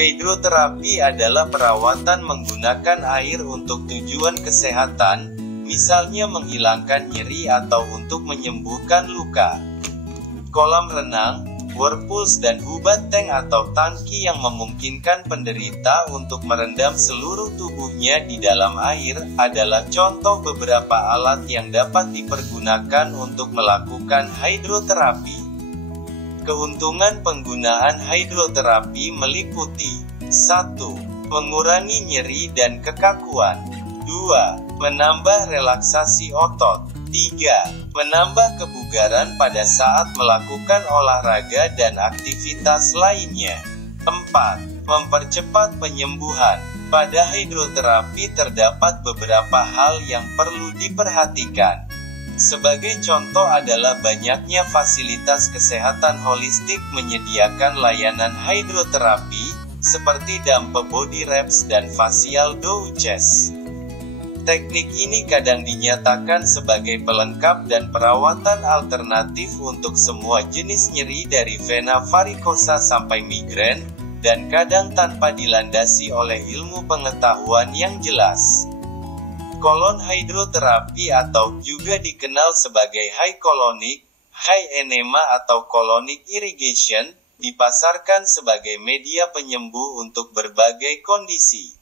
Hidroterapi adalah perawatan menggunakan air untuk tujuan kesehatan, misalnya menghilangkan nyeri atau untuk menyembuhkan luka. Kolam renang, whirlpools dan hubat tank atau tangki yang memungkinkan penderita untuk merendam seluruh tubuhnya di dalam air, adalah contoh beberapa alat yang dapat dipergunakan untuk melakukan hidroterapi. Keuntungan penggunaan hidroterapi meliputi 1. Mengurangi nyeri dan kekakuan. 2. Menambah relaksasi otot. 3. Menambah kebugaran pada saat melakukan olahraga dan aktivitas lainnya. 4. Mempercepat penyembuhan. Pada hidroterapi terdapat beberapa hal yang perlu diperhatikan. Sebagai contoh adalah banyaknya fasilitas kesehatan holistik menyediakan layanan hidroterapi, seperti dampe body wraps dan facial douches. Teknik ini kadang dinyatakan sebagai pelengkap dan perawatan alternatif untuk semua jenis nyeri dari vena varikosa sampai migrain, dan kadang tanpa dilandasi oleh ilmu pengetahuan yang jelas. Kolon hidroterapi atau juga dikenal sebagai high colonic, high enema atau colonic irrigation, dipasarkan sebagai media penyembuh untuk berbagai kondisi.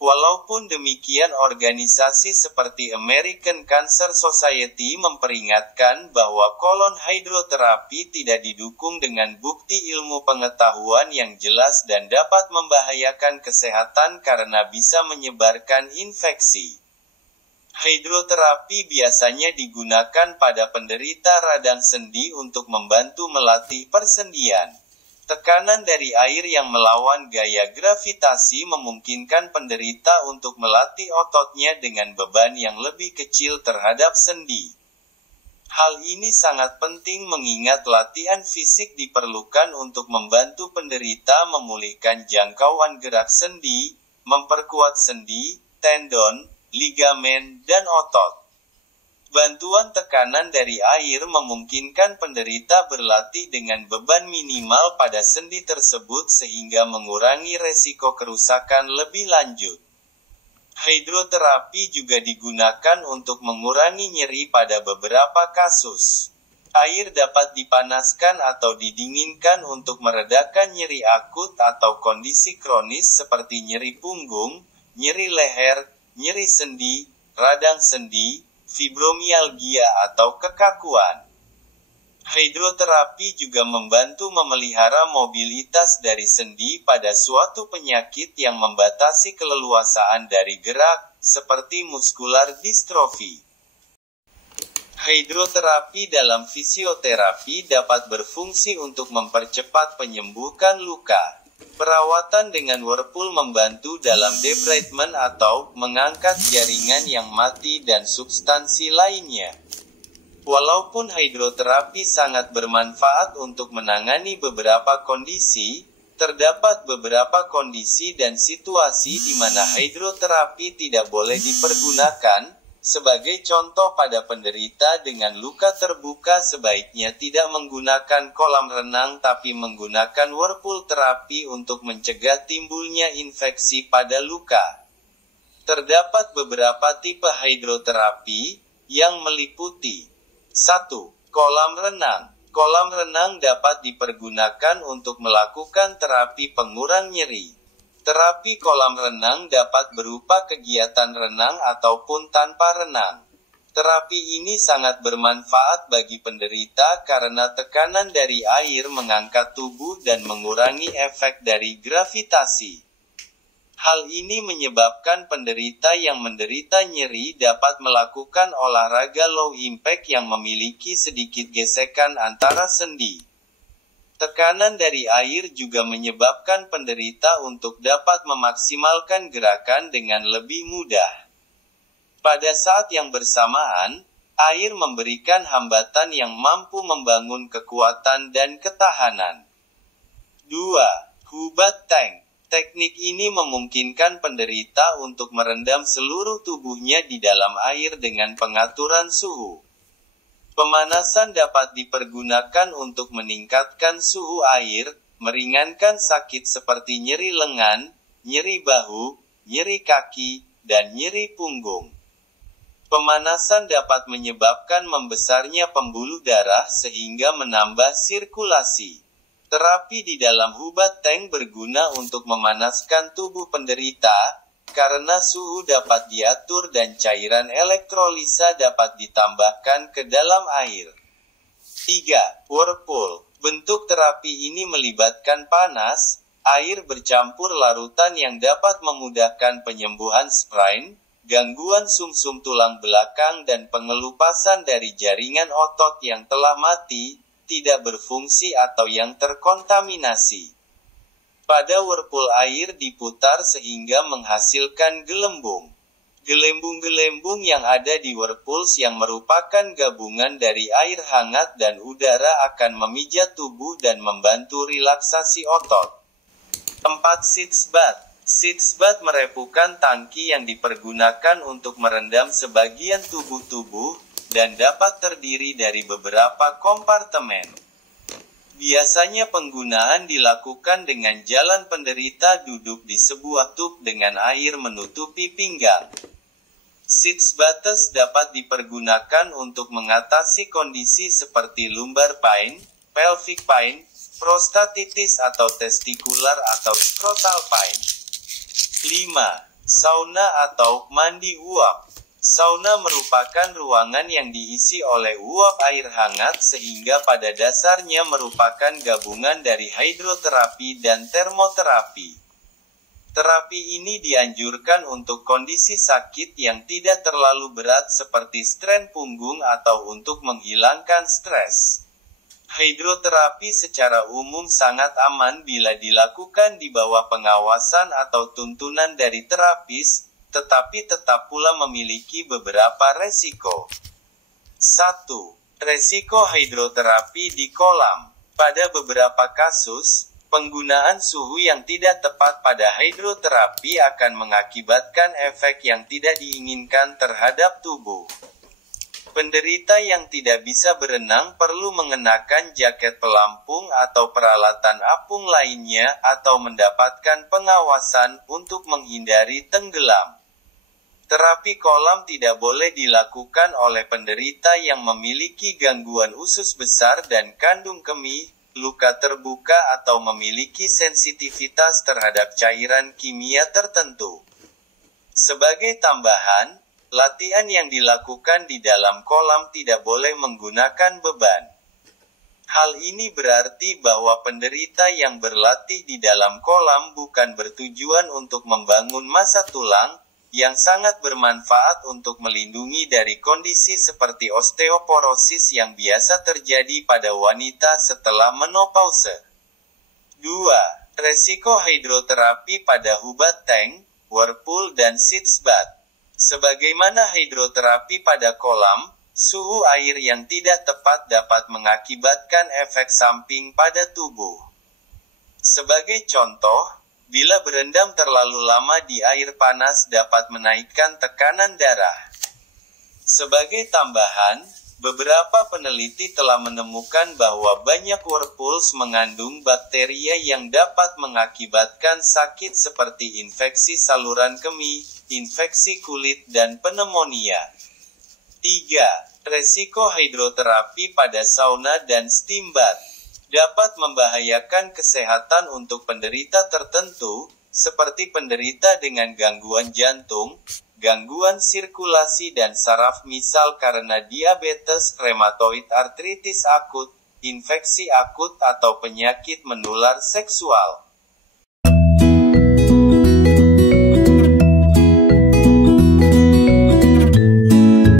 Walaupun demikian, organisasi seperti American Cancer Society memperingatkan bahwa kolon hidroterapi tidak didukung dengan bukti ilmu pengetahuan yang jelas dan dapat membahayakan kesehatan karena bisa menyebarkan infeksi. Hidroterapi biasanya digunakan pada penderita radang sendi untuk membantu melatih persendian. Tekanan dari air yang melawan gaya gravitasi memungkinkan penderita untuk melatih ototnya dengan beban yang lebih kecil terhadap sendi. Hal ini sangat penting mengingat latihan fisik diperlukan untuk membantu penderita memulihkan jangkauan gerak sendi, memperkuat sendi, tendon, ligamen, dan otot. Bantuan tekanan dari air memungkinkan penderita berlatih dengan beban minimal pada sendi tersebut sehingga mengurangi resiko kerusakan lebih lanjut. Hidroterapi juga digunakan untuk mengurangi nyeri pada beberapa kasus. Air dapat dipanaskan atau didinginkan untuk meredakan nyeri akut atau kondisi kronis seperti nyeri punggung, nyeri leher, nyeri sendi, radang sendi, fibromialgia atau kekakuan. Hidroterapi juga membantu memelihara mobilitas dari sendi pada suatu penyakit yang membatasi keleluasaan dari gerak, seperti muskular distrofi. Hidroterapi dalam fisioterapi dapat berfungsi untuk mempercepat penyembuhan luka. Perawatan dengan whirlpool membantu dalam debridement atau mengangkat jaringan yang mati dan substansi lainnya. Walaupun hidroterapi sangat bermanfaat untuk menangani beberapa kondisi, terdapat beberapa kondisi dan situasi di mana hidroterapi tidak boleh dipergunakan. Sebagai contoh, pada penderita dengan luka terbuka sebaiknya tidak menggunakan kolam renang tapi menggunakan whirlpool terapi untuk mencegah timbulnya infeksi pada luka. Terdapat beberapa tipe hidroterapi, yang meliputi 1. Kolam renang. Kolam renang dapat dipergunakan untuk melakukan terapi pengurang nyeri. Terapi kolam renang dapat berupa kegiatan renang ataupun tanpa renang. Terapi ini sangat bermanfaat bagi penderita karena tekanan dari air mengangkat tubuh dan mengurangi efek dari gravitasi. Hal ini menyebabkan penderita yang menderita nyeri dapat melakukan olahraga low impact yang memiliki sedikit gesekan antara sendi. Tekanan dari air juga menyebabkan penderita untuk dapat memaksimalkan gerakan dengan lebih mudah. Pada saat yang bersamaan, air memberikan hambatan yang mampu membangun kekuatan dan ketahanan. 2. Hubat tank. Teknik ini memungkinkan penderita untuk merendam seluruh tubuhnya di dalam air dengan pengaturan suhu. Pemanasan dapat dipergunakan untuk meningkatkan suhu air, meringankan sakit seperti nyeri lengan, nyeri bahu, nyeri kaki, dan nyeri punggung. Pemanasan dapat menyebabkan membesarnya pembuluh darah sehingga menambah sirkulasi. Terapi di dalam hubat tank berguna untuk memanaskan tubuh penderita, karena suhu dapat diatur dan cairan elektrolisa dapat ditambahkan ke dalam air. 3. Whirlpool. Bentuk terapi ini melibatkan panas, air bercampur larutan yang dapat memudahkan penyembuhan sprain, gangguan sumsum tulang belakang dan pengelupasan dari jaringan otot yang telah mati, tidak berfungsi atau yang terkontaminasi. Pada whirlpool air diputar sehingga menghasilkan gelembung. Gelembung-gelembung yang ada di whirlpools yang merupakan gabungan dari air hangat dan udara akan memijat tubuh dan membantu relaksasi otot. 4. Sitz bath. Sitz bath merupakan tangki yang dipergunakan untuk merendam sebagian tubuh dan dapat terdiri dari beberapa kompartemen. Biasanya penggunaan dilakukan dengan jalan penderita duduk di sebuah tub dengan air menutupi pinggang. Sitz baths dapat dipergunakan untuk mengatasi kondisi seperti lumbar pain, pelvic pain, prostatitis atau testikular atau scrotal pain. 5. Sauna atau mandi uap. Sauna merupakan ruangan yang diisi oleh uap air hangat sehingga pada dasarnya merupakan gabungan dari hidroterapi dan termoterapi. Terapi ini dianjurkan untuk kondisi sakit yang tidak terlalu berat seperti strain punggung atau untuk menghilangkan stres. Hidroterapi secara umum sangat aman bila dilakukan di bawah pengawasan atau tuntunan dari terapis, tetapi tetap pula memiliki beberapa resiko. 1. Resiko hidroterapi di kolam. Pada beberapa kasus, penggunaan suhu yang tidak tepat pada hidroterapi akan mengakibatkan efek yang tidak diinginkan terhadap tubuh. Penderita yang tidak bisa berenang perlu mengenakan jaket pelampung atau peralatan apung lainnya atau mendapatkan pengawasan untuk menghindari tenggelam. Terapi kolam tidak boleh dilakukan oleh penderita yang memiliki gangguan usus besar dan kandung kemih, luka terbuka atau memiliki sensitivitas terhadap cairan kimia tertentu. Sebagai tambahan, latihan yang dilakukan di dalam kolam tidak boleh menggunakan beban. Hal ini berarti bahwa penderita yang berlatih di dalam kolam bukan bertujuan untuk membangun massa tulang, yang sangat bermanfaat untuk melindungi dari kondisi seperti osteoporosis yang biasa terjadi pada wanita setelah menopause. 2. Resiko hidroterapi pada hubat tank, whirlpool dan sitz bath. Sebagaimana hidroterapi pada kolam, suhu air yang tidak tepat dapat mengakibatkan efek samping pada tubuh. Sebagai contoh, bila berendam terlalu lama di air panas dapat menaikkan tekanan darah. Sebagai tambahan, beberapa peneliti telah menemukan bahwa banyak whirlpools mengandung bakteria yang dapat mengakibatkan sakit seperti infeksi saluran kemih, infeksi kulit dan pneumonia. 3. Resiko hidroterapi pada sauna dan steam bath dapat membahayakan kesehatan untuk penderita tertentu, seperti penderita dengan gangguan jantung, gangguan sirkulasi dan saraf misal karena diabetes, rheumatoid arthritis akut, infeksi akut atau penyakit menular seksual.